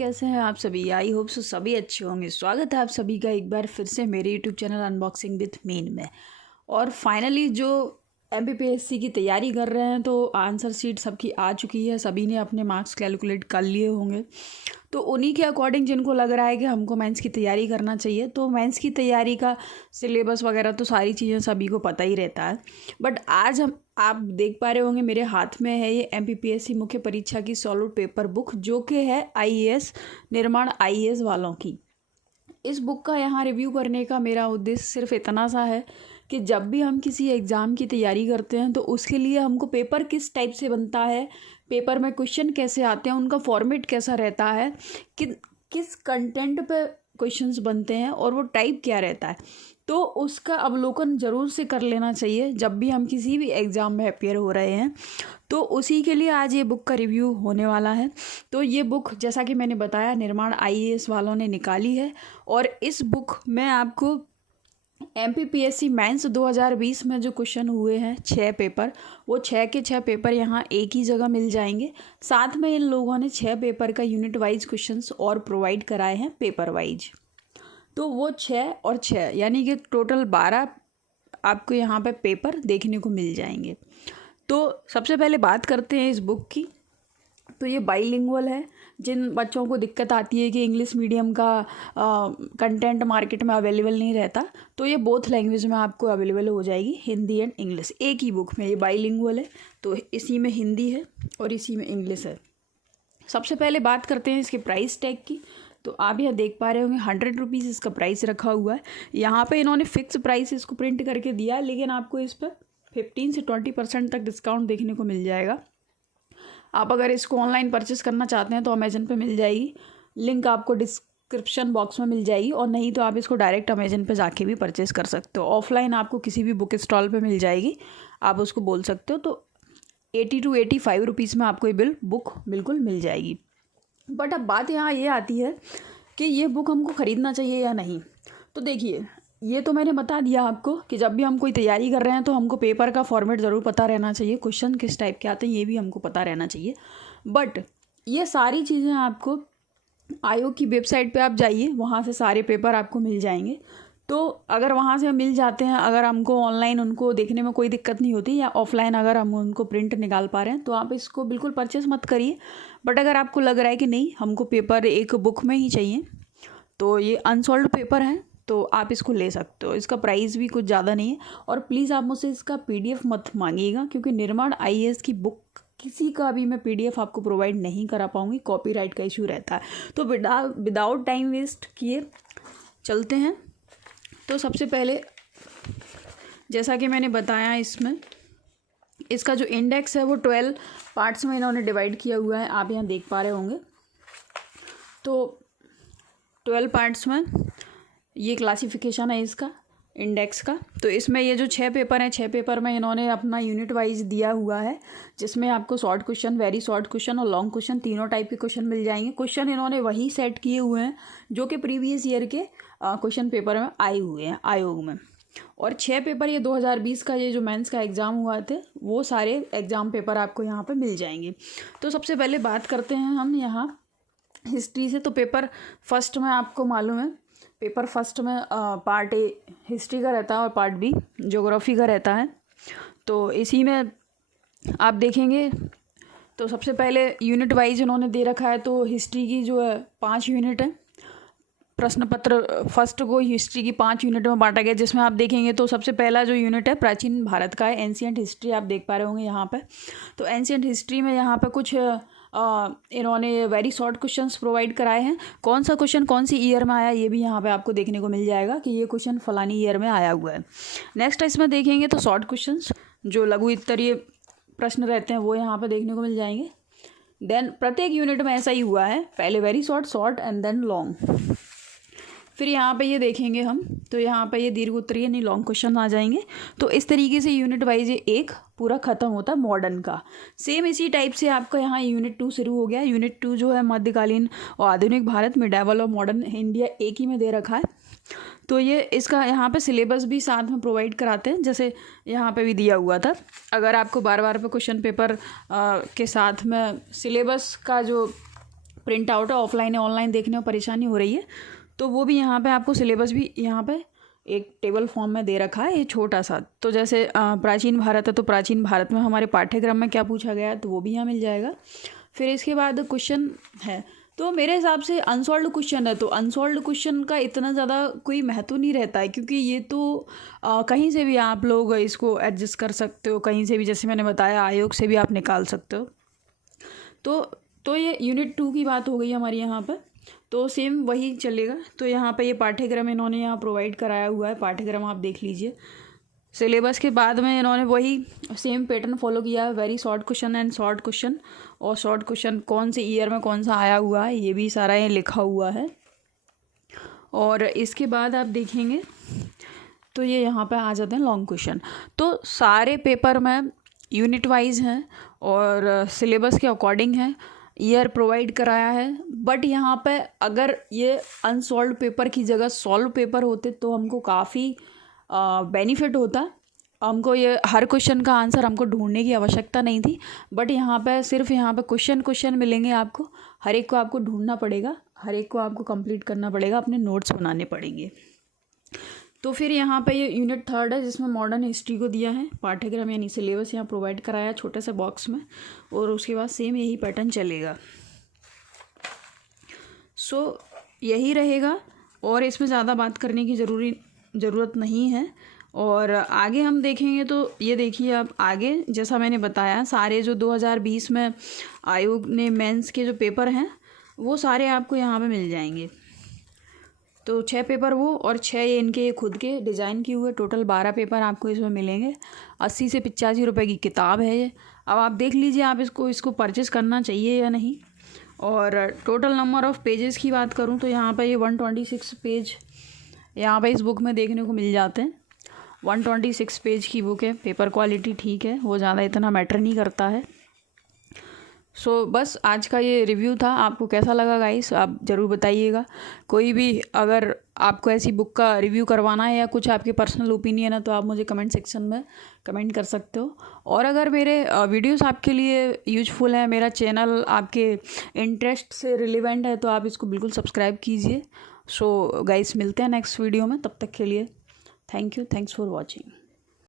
कैसे हैं आप सभी। आई होप सो सभी अच्छे होंगे। स्वागत है आप सभी का एक बार फिर से मेरे YouTube channel unboxing with mean में। और फाइनली जो एमपीपीएससी की तैयारी कर रहे हैं तो आंसर शीट सबकी आ चुकी है, सभी ने अपने मार्क्स कैलकुलेट कर लिए होंगे। तो उन्हीं के अकॉर्डिंग जिनको लग रहा है कि हमको मेंस की तैयारी करना चाहिए, तो मेंस की तैयारी का सिलेबस वगैरह तो सारी चीज़ें सभी को पता ही रहता है। बट आज आप देख पा रहे होंगे मेरे हाथ में है ये एमपीपीएससी मुख्य परीक्षा की सॉलिड पेपर बुक, जो कि है आईएएस निर्माण आईएएस वालों की। इस बुक का यहाँ रिव्यू करने का मेरा उद्देश्य सिर्फ इतना सा है कि जब भी हम किसी एग्ज़ाम की तैयारी करते हैं तो उसके लिए हमको पेपर किस टाइप से बनता है, पेपर में क्वेश्चन कैसे आते हैं, उनका फॉर्मेट कैसा रहता है, किस कंटेंट पे क्वेश्चंस बनते हैं और वो टाइप क्या रहता है, तो उसका अवलोकन ज़रूर से कर लेना चाहिए जब भी हम किसी भी एग्ज़ाम में अपेयर हो रहे हैं। तो उसी के लिए आज ये बुक का रिव्यू होने वाला है। तो ये बुक जैसा कि मैंने बताया निर्माण आईएएस वालों ने निकाली है, और इस बुक में आपको एमपीपीएससी मेंस 2020 में जो क्वेश्चन हुए हैं 6 पेपर, वो 6 के 6 पेपर यहाँ एक ही जगह मिल जाएंगे। साथ में इन लोगों ने 6 पेपर का यूनिट वाइज क्वेश्चंस और प्रोवाइड कराए हैं पेपर वाइज। तो वो 6 और 6 यानी कि टोटल 12 आपको यहाँ पे पेपर देखने को मिल जाएंगे। तो सबसे पहले बात करते हैं इस बुक की। तो ये बाइलिंगुअल है। जिन बच्चों को दिक्कत आती है कि इंग्लिश मीडियम का कंटेंट मार्केट में अवेलेबल नहीं रहता, तो ये बोथ लैंग्वेज में आपको अवेलेबल हो जाएगी, हिंदी एंड इंग्लिश एक ही बुक में। ये बाइलिंगुअल है, तो इसी में हिंदी है और इसी में इंग्लिश है। सबसे पहले बात करते हैं इसके प्राइस टैग की। तो आप यहाँ देख पा रहे होंगे 100 रुपीज़ इसका प्राइस रखा हुआ है। यहाँ पे इन्होंने फिक्स प्राइस इसको प्रिंट करके दिया है, लेकिन आपको इस पर 15 से 20% तक डिस्काउंट देखने को मिल जाएगा। आप अगर इसको ऑनलाइन परचेस करना चाहते हैं तो अमेजन पे मिल जाएगी, लिंक आपको डिस्क्रिप्शन बॉक्स में मिल जाएगी, और नहीं तो आप इसको डायरेक्ट अमेजन पे जाके भी परचेस कर सकते हो। ऑफलाइन आपको किसी भी बुक स्टॉल पे मिल जाएगी, आप उसको बोल सकते हो। तो 80 to 85 रुपीज़ में आपको ये बुक बिल्कुल मिल जाएगी। बट अब बात यहाँ ये आती है कि ये बुक हमको ख़रीदना चाहिए या नहीं। तो देखिए, ये तो मैंने बता दिया आपको कि जब भी हम कोई तैयारी कर रहे हैं तो हमको पेपर का फॉर्मेट ज़रूर पता रहना चाहिए, क्वेश्चन किस टाइप के आते हैं ये भी हमको पता रहना चाहिए। बट ये सारी चीज़ें आपको आयोग की वेबसाइट पे आप जाइए, वहाँ से सारे पेपर आपको मिल जाएंगे। तो अगर वहाँ से मिल जाते हैं, अगर हमको ऑनलाइन उनको देखने में कोई दिक्कत नहीं होती, या ऑफलाइन अगर हम उनको प्रिंट निकाल पा रहे हैं, तो आप इसको बिल्कुल परचेस मत करिए। बट अगर आपको लग रहा है कि नहीं हमको पेपर एक बुक में ही चाहिए, तो ये अनसॉल्व्ड पेपर है, तो आप इसको ले सकते हो। इसका प्राइस भी कुछ ज़्यादा नहीं है। और प्लीज़ आप मुझसे इसका पीडीएफ मत मांगिएगा, क्योंकि निर्माण आईएएस की बुक किसी का भी मैं पीडीएफ आपको प्रोवाइड नहीं करा पाऊँगी, कॉपीराइट का इशू रहता है। तो विदाउट टाइम वेस्ट किए चलते हैं। तो सबसे पहले जैसा कि मैंने बताया, इसमें इसका जो इंडेक्स है वो 12 पार्ट्स में इन्होंने डिवाइड किया हुआ है, आप यहाँ देख पा रहे होंगे। तो 12 पार्ट्स में ये क्लासिफिकेशन है इसका इंडेक्स का। तो इसमें ये जो 6 पेपर हैं, 6 पेपर में इन्होंने अपना यूनिट वाइज दिया हुआ है, जिसमें आपको short question, very short question और लॉन्ग क्वेश्चन तीनों टाइप के क्वेश्चन मिल जाएंगे। क्वेश्चन इन्होंने वही सेट किए हुए हैं जो कि प्रीवियस ईयर के क्वेश्चन पेपर में आए हुए हैं आयोग में। और 6 पेपर ये 2020 का ये जो मेंस का एग्ज़ाम हुआ थे, वो सारे एग्ज़ाम पेपर आपको यहाँ पर मिल जाएंगे। तो सबसे पहले बात करते हैं हम यहाँ हिस्ट्री से। तो पेपर फर्स्ट में आपको मालूम है, पेपर फर्स्ट में पार्ट ए हिस्ट्री का रहता है और पार्ट बी ज्योग्राफी का रहता है। तो इसी में आप देखेंगे, तो सबसे पहले यूनिट वाइज उन्होंने दे रखा है। तो हिस्ट्री की जो है 5 यूनिट है। प्रश्न पत्र फर्स्ट को हिस्ट्री की 5 यूनिट में बांटा गया, जिसमें आप देखेंगे तो सबसे पहला जो यूनिट है प्राचीन भारत का है, एंशियंट हिस्ट्री आप देख पा रहे होंगे यहाँ पे। तो एंशियंट हिस्ट्री में यहाँ पे कुछ इन्होंने वेरी शॉर्ट क्वेश्चंस प्रोवाइड कराए हैं। कौन सा क्वेश्चन कौन सी ईयर में आया ये भी यहाँ पे आपको देखने को मिल जाएगा कि ये क्वेश्चन फलानी ईयर में आया हुआ है। नेक्स्ट इसमें देखेंगे तो शॉर्ट क्वेश्चंस जो लघु उत्तरीय प्रश्न रहते हैं वो यहाँ पे देखने को मिल जाएंगे। देन प्रत्येक यूनिट में ऐसा ही हुआ है, पहले very short, short and then long. फिर यहाँ पे ये देखेंगे हम, तो यहाँ पे ये दीर्घ उत्तरीय यानी लॉन्ग क्वेश्चन आ जाएंगे। तो इस तरीके से यूनिट वाइज ये एक पूरा ख़त्म होता है मॉडर्न का। सेम इसी टाइप से आपका यहाँ यूनिट 2 शुरू हो गया। यूनिट 2 जो है मध्यकालीन और आधुनिक भारत, मिडावल और मॉडर्न इंडिया एक ही में दे रखा है। तो ये इसका यहाँ पे सिलेबस भी साथ में प्रोवाइड कराते हैं, जैसे यहाँ पे भी दिया हुआ था। अगर आपको बार बार पे क्वेश्चन पेपर के साथ में सिलेबस का जो प्रिंट आउट है, ऑफलाइन है ऑनलाइन देखने में परेशानी हो रही है तो वो भी यहाँ पे आपको सिलेबस भी यहाँ पे एक टेबल फॉर्म में दे रखा है, ये छोटा सा। तो जैसे प्राचीन भारत है तो प्राचीन भारत में हमारे पाठ्यक्रम में क्या पूछा गया है तो वो भी यहाँ मिल जाएगा। फिर इसके बाद क्वेश्चन है, तो मेरे हिसाब से अनसॉल्व्ड क्वेश्चन है तो अनसॉल्व्ड क्वेश्चन का इतना ज़्यादा कोई महत्व नहीं रहता है, क्योंकि ये तो कहीं से भी आप लोग इसको एडजस्ट कर सकते हो, कहीं से भी, जैसे मैंने बताया आयोग से भी आप निकाल सकते हो। तो ये यूनिट 2 की बात हो गई हमारी यहाँ पर, तो सेम वही चलेगा। तो यहाँ पे ये पाठ्यक्रम इन्होंने यहाँ प्रोवाइड कराया हुआ है, पाठ्यक्रम आप देख लीजिए। सिलेबस के बाद में इन्होंने वही सेम पैटर्न फॉलो किया है, very short question and short question, और शॉर्ट क्वेश्चन कौन से ईयर में कौन सा आया हुआ है ये भी सारा ये लिखा हुआ है। और इसके बाद आप देखेंगे तो ये यहाँ पे आ जाते हैं लॉन्ग क्वेश्चन। तो सारे पेपर में यूनिट वाइज हैं और सिलेबस के अकॉर्डिंग है, ईयर प्रोवाइड कराया है। बट यहाँ पे अगर ये अनसॉल्व पेपर की जगह सॉल्व पेपर होते तो हमको काफ़ी बेनिफिट होता। हमको ये हर क्वेश्चन का आंसर हमको ढूंढने की आवश्यकता नहीं थी, बट यहाँ पे सिर्फ यहाँ पे क्वेश्चन मिलेंगे आपको, हर एक को आपको ढूंढना पड़ेगा, हर एक को आपको कंप्लीट करना पड़ेगा, अपने नोट्स बनाने पड़ेंगे। तो फिर यहाँ पे ये यूनिट 3 है जिसमें मॉडर्न हिस्ट्री को दिया है पाठ्यक्रम यानी सिलेबस यहाँ प्रोवाइड कराया है छोटे से बॉक्स में, और उसके बाद सेम यही पैटर्न चलेगा। सो यही रहेगा और इसमें ज़्यादा बात करने की ज़रूरत नहीं है। और आगे हम देखेंगे तो ये देखिए आप आगे, जैसा मैंने बताया सारे जो 2020 में आयोग ने मेंस के जो पेपर हैं वो सारे आपको यहाँ पे मिल जाएंगे। तो 6 पेपर वो और 6 ये इनके खुद के डिज़ाइन किए हुए, टोटल 12 पेपर आपको इसमें मिलेंगे। 80 से 85 रुपये की किताब है ये। अब आप देख लीजिए आप इसको परचेज़ करना चाहिए या नहीं। और टोटल नंबर ऑफ़ पेजेस की बात करूँ तो यहाँ पर ये 126 पेज यहाँ पर इस बुक में देखने को मिल जाते हैं। 126 पेज की बुक है, पेपर क्वालिटी ठीक है, वो ज़्यादा इतना मैटर नहीं करता है। सो बस आज का ये रिव्यू था, आपको कैसा लगा गाइस आप ज़रूर बताइएगा। कोई भी अगर आपको ऐसी बुक का रिव्यू करवाना है या कुछ आपके पर्सनल ओपिनियन है तो आप मुझे कमेंट सेक्शन में कमेंट कर सकते हो। और अगर मेरे वीडियोस आपके लिए यूजफुल है, मेरा चैनल आपके इंटरेस्ट से रिलेवेंट है तो आप इसको बिल्कुल सब्सक्राइब कीजिए। सो गाइस मिलते हैं नेक्स्ट वीडियो में, तब तक के लिए thank you, thanks for watching.